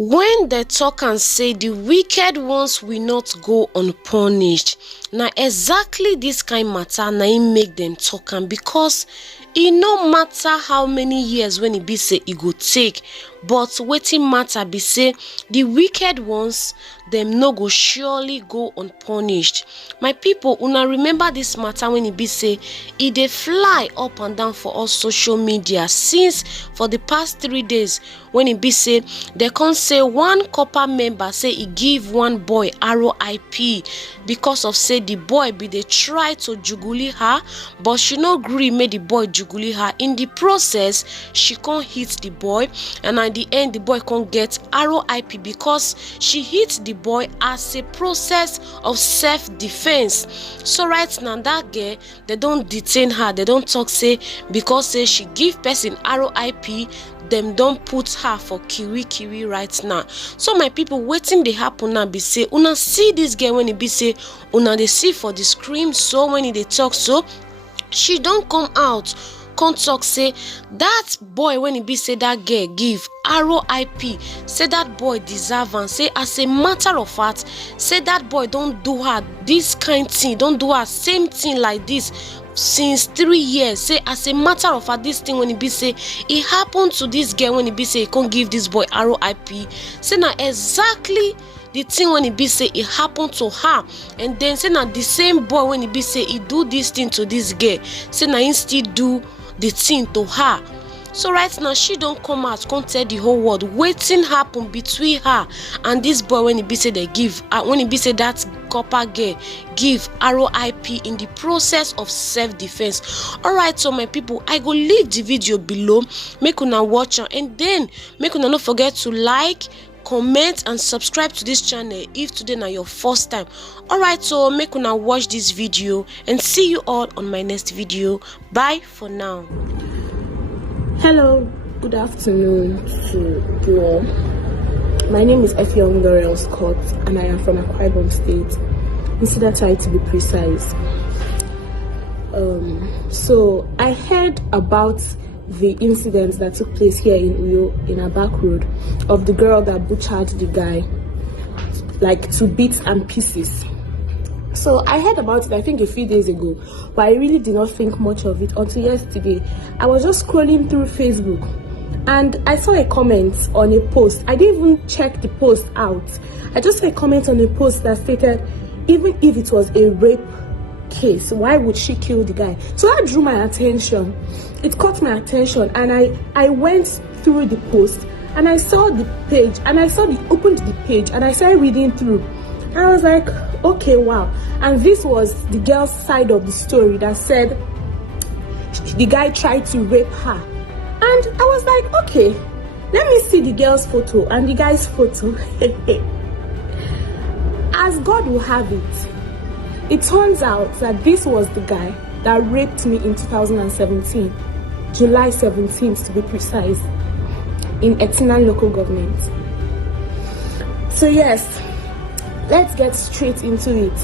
When they talk and say the wicked ones will not go unpunished, now exactly this kind matter na im make them talk am, because e no matter how many years when e be say e go take, but wetin matter be say the wicked ones them no go surely go unpunished. My people, una remember this matter when e be say e dey fly up and down for all social media since for the past 3 days, when e be say they can't say one copper member say he give one boy RIP because of say the boy be dey try to juguli her, but she no gree make the boy juguli her. In the process, she can't hit the boy, and at the end the boy can't get RIP because she hit the boy as a process of self-defense. So right now that girl, they don't detain her, they don't talk say because say she give person RIP, them don't put her for kiwi right now. So my people, waiting they happen now be say una see this girl when it be say una they see for the scream, so when they talk, so she don't come out come talk say that boy when he be say that girl give RIP, say that boy deserve, and say as a matter of fact, say that boy don't do her this kind thing, don't do her same thing like this since 3 years. Say as a matter of fact, this thing when it be say it happened to this girl, when it be say he can't give this boy RIP, say now exactly the thing when it be say it happened to her, and then say now the same boy when it be say he do this thing to this girl, say now he still do the thing to her. So right now she don't come out, can't tell the whole world waiting happen between her and this boy when it be say they give when it be say that copper girl give RIP in the process of self-defense. Alright, so my people, I go leave the video below, make una watch am, and then make una not forget to like, comment and subscribe to this channel if today na your first time. Alright, so make una watch this video and see you all on my next video. Bye for now. Hello, good afternoon to you all. My name is Effiong Cked, and I am from Akwa Ibom State, Insidatai to be precise. So I heard about the incident that took place here in Uyo, in a back road, of the girl that butchered the guy like to bits and pieces. So I heard about it, I think a few days ago, but I really did not think much of it until yesterday. I was just scrolling through Facebook and I saw a comment on a post. I didn't even check the post out. I just saw a comment on a post that stated, even if it was a rape case, why would she kill the guy? So that drew my attention. It caught my attention, and I went through the post and I saw the page, and I opened the page and I started reading through. And I was like, okay, wow. And this was the girl's side of the story that said the guy tried to rape her. And I was like, okay, let me see the girl's photo and the guy's photo. As God will have it, it turns out that this was the guy that raped me in 2017, July 17th to be precise, in Etinan local government. So yes, let's get straight into it.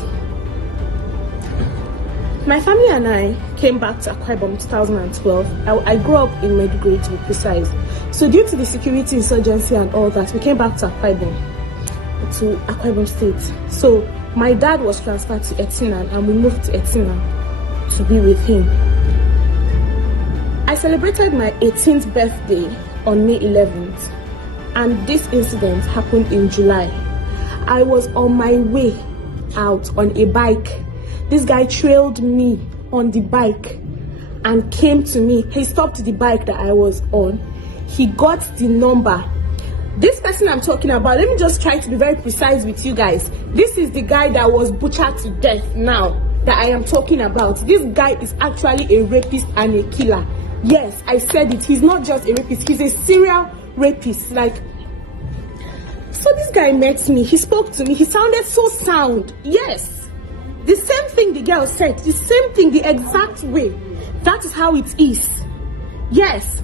My family and I came back to Akwa Ibom in 2012. I grew up in Maiduguri to be precise. So due to the security insurgency and all that, we came back to Akwa Ibom State. So my dad was transferred to Etinan and we moved to Etinan to be with him. I celebrated my 18th birthday on May 11th, and this incident happened in July. I was on my way out on a bike. This guy trailed me on the bike and came to me. He stopped the bike that I was on. He got the number. This person I'm talking about, let me just try to be very precise with you guys. This is the guy that was butchered to death now that I am talking about. This guy is actually a rapist and a killer. Yes, I said it. He's not just a rapist, he's a serial rapist. Like, so this guy met me, he spoke to me, he sounded so sound. Yes, the same thing the girl said, the same thing, the exact way. That is how it is. Yes,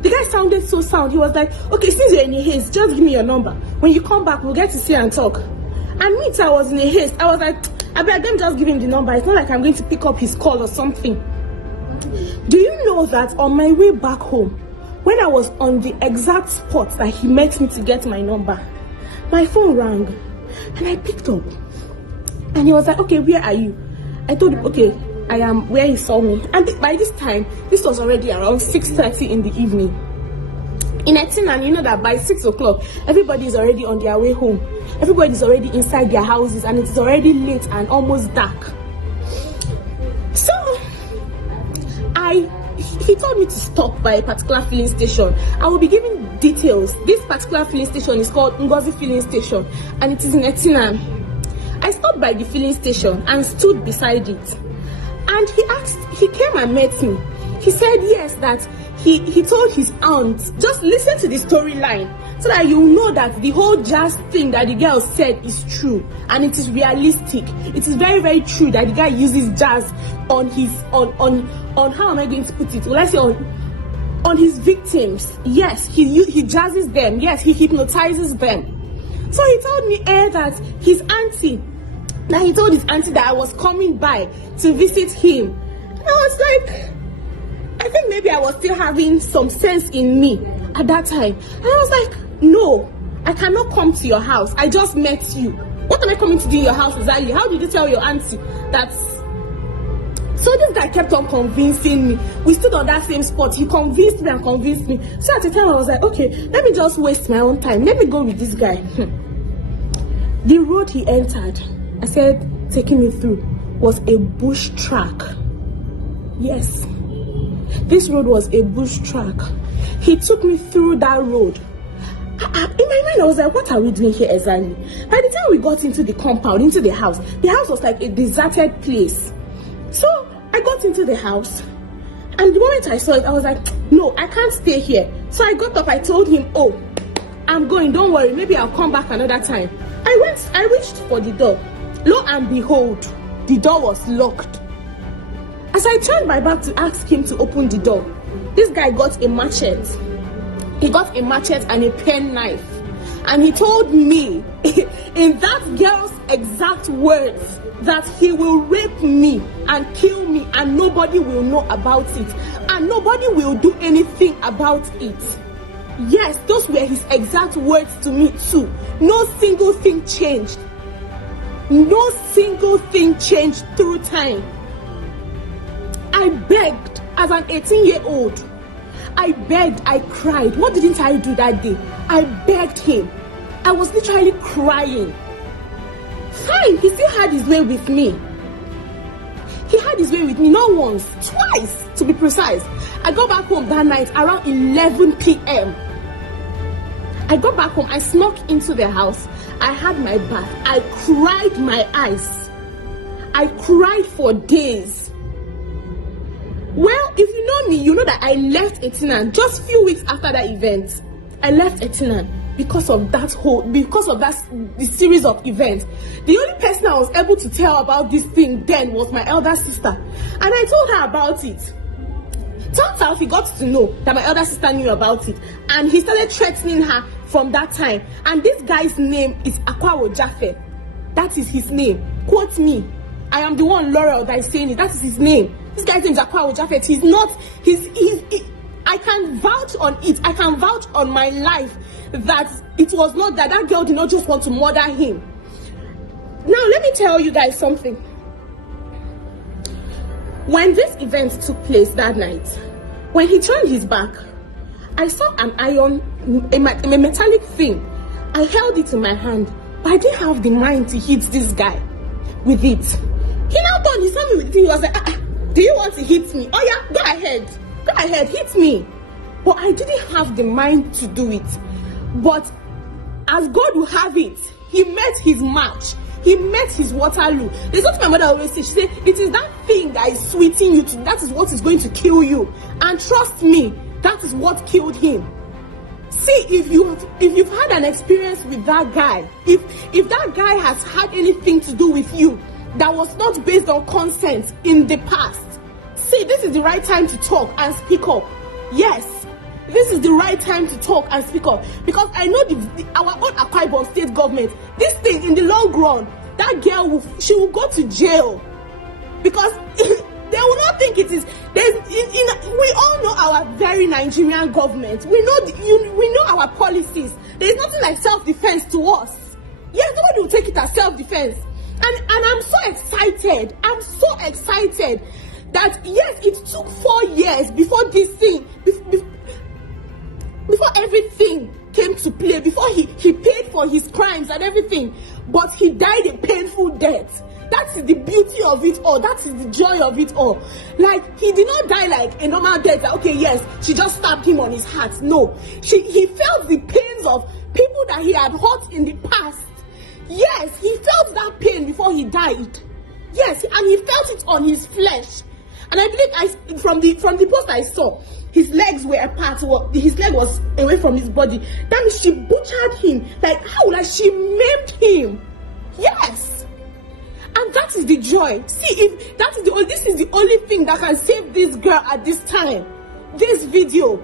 the guy sounded so sound. He was like, okay, since you're in a haste, just give me your number. When you come back, we'll get to see and talk. And me too, I was in a haste. I was like, I better them just give him the number. It's not like I'm going to pick up his call or something. Do you know that on my way back home, when I was on the exact spot that he met me to get my number, my phone rang and I picked up. And he was like, okay, where are you? I told him, okay, I am where he saw me. And by this time, this was already around 6:30 in the evening. In Etinan, you know that by 6 o'clock, everybody is already on their way home. Everybody is already inside their houses and it is already late and almost dark. So, he told me to stop by a particular filling station. I will be giving details. This particular filling station is called Ngozi Filling Station and it is in Etinan. I stopped by the filling station and stood beside it. And he came and met me. He said yes, that he told his aunt, just listen to the storyline so that you know that the whole jazz thing that the girl said is true and it is realistic. It is very, very true that the guy uses jazz on his on how am I going to put it? Will I say on his victims? Yes, he jazzes them. Yes, he hypnotizes them. So he told me that his auntie, that he told his auntie that I was coming by to visit him. And I was like, I think maybe I was still having some sense in me at that time. And I was like, no, I cannot come to your house. I just met you. What am I coming to do in your house exactly? How did you tell your auntie that? So this guy kept on convincing me. We stood on that same spot. He convinced me and convinced me. So at the time I was like, okay, let me just waste my own time. Let me go with this guy. The road he entered, I said, taking me through, was a bush track. Yes. This road was a bush track. He took me through that road. In my mind, I was like, what are we doing here exactly? By the time we got into the compound, into the house was like a deserted place. So I got into the house, and the moment I saw it, I was like, no, I can't stay here. So I got up, I told him, oh, I'm going, don't worry, maybe I'll come back another time. I reached for the door. Lo and behold, the door was locked. As I turned my back to ask him to open the door, this guy got a machete. He got a machete and a pen knife. And he told me, in that girl's exact words, that he will rape me and kill me and nobody will know about it. And nobody will do anything about it. Yes, those were his exact words to me too. No single thing changed. No single thing changed through time. I begged as an 18-year-old. I begged, I cried. What didn't I do that day? I begged him. I was literally crying. Fine, he still had his way with me. He had his way with me, not once, twice to be precise. I got back home that night around 11 p.m. I got back home, I snuck into the house. I had my bath. I cried my eyes. I cried for days. Well, if you know me, you know that I left Etinan just a few weeks after that event. I left Etinan because of the series of events. The only person I was able to tell about this thing then was my elder sister. And I told her about it. Turns out he got to know that my elder sister knew about it. And he started threatening her from that time. And this guy's name is Akwa Jaffe. That is his name. Quote me. I am the one, Laurel, that is saying it. That is his name. This guy's name is Akwa Jaffe. He's not, I can vouch on it. I can vouch on my life that it was not that girl did not just want to murder him. Now, let me tell you guys something. When this event took place that night, when he turned his back, I saw an iron, a metallic thing. I held it in my hand, but I didn't have the mind to hit this guy with it. He now turned, he saw me with it, he was like, do you want to hit me? Oh yeah, go ahead, hit me. But I didn't have the mind to do it. But as God will have it, he met his match. He met his Waterloo. There's what my mother always says. She said, it is that thing that is sweeting you to, that is what is going to kill you. And trust me, that is what killed him. See, if you've had an experience with that guy, if that guy has had anything to do with you that was not based on consent in the past, see, this is the right time to talk and speak up. Yes, this is the right time to talk and speak up, because I know our own Akwa Ibom state government, this thing in the long run, that girl she will go to jail, because they will not think it is. Nigerian government. We know we know our policies. There is nothing like self-defense to us. Yes, nobody will take it as self-defense. And I'm so excited. I'm so excited that yes, it took 4 years before this thing, before everything came to play, before he paid for his crimes and everything, but he died a painful death. That is the beauty of it all. That is the joy of it all. Like, he did not die like a normal death. Like, okay, yes, she just stabbed him on his heart. No, he felt the pains of people that he had hurt in the past. Yes, he felt that pain before he died. Yes, and he felt it on his flesh. And I believe from the post I saw, his legs were apart. His leg was away from his body. That means she butchered him. Like, how? Like, she maimed him. Yes. And that is the joy. See, if that is this is the only thing that can save this girl at this time. This video.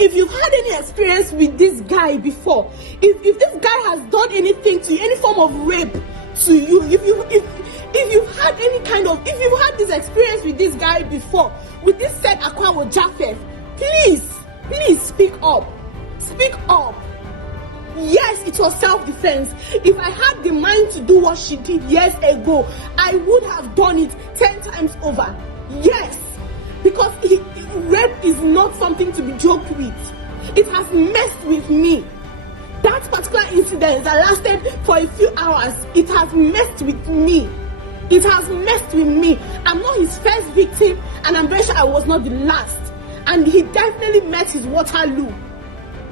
If you've had any experience with this guy before, if this guy has done anything to you, any form of rape to you, if you've had if you've had this experience with this guy before, with this said Akwa or Japheth, please speak up. Speak up. Yes, it was self-defense. If I had the mind to do what she did years ago, I would have done it 10 times over. Yes, because rape is not something to be joked with. It has messed with me. That particular incident that lasted for a few hours, it has messed with me. It has messed with me. I'm not his first victim, and I'm very sure I was not the last. And he definitely met his Waterloo.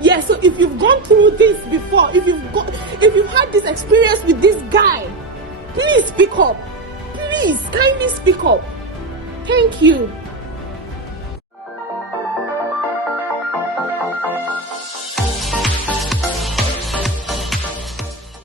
Yes, so if you've gone through this before, if you've had this experience with this guy, please speak up. Please, kindly speak up. Thank you.